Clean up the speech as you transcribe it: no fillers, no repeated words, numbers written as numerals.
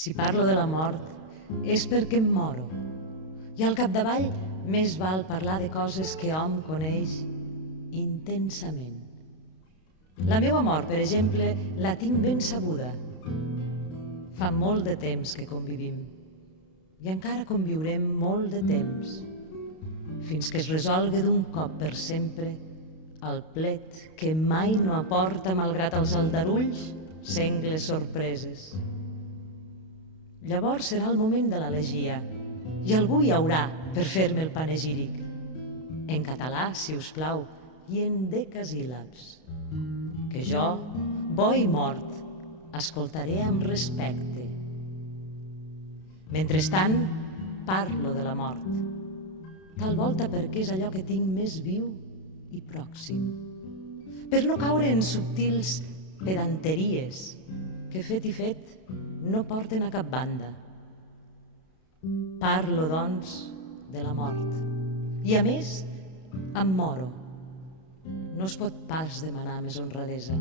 Si parlo de la mort és perquè em moro, i al capdavall més val parlar de coses que hom coneix intensament. La meva mort, per exemple, la tinc ben sabuda. Fa molt de temps que convivim i encara conviurem molt de temps, fins que es resolgui d'un cop per sempre el plet que mai no aporta, malgrat els aldarulls, sengles sorpreses. Llavors serà el moment de l'elegia i algú hi haurà per fer-me el panegíric, en català, si us plau, i en decasíl·labs, que jo, bo i mort, escoltaré amb respecte. Mentrestant, parlo de la mort, tal volta perquè és allò que tinc més viu i pròxim, per no caure en subtils pedanteries que fet i fet no porten a cap banda. Parlo, doncs, de la mort, i a més em moro. No es pot pas demanar més honradesa.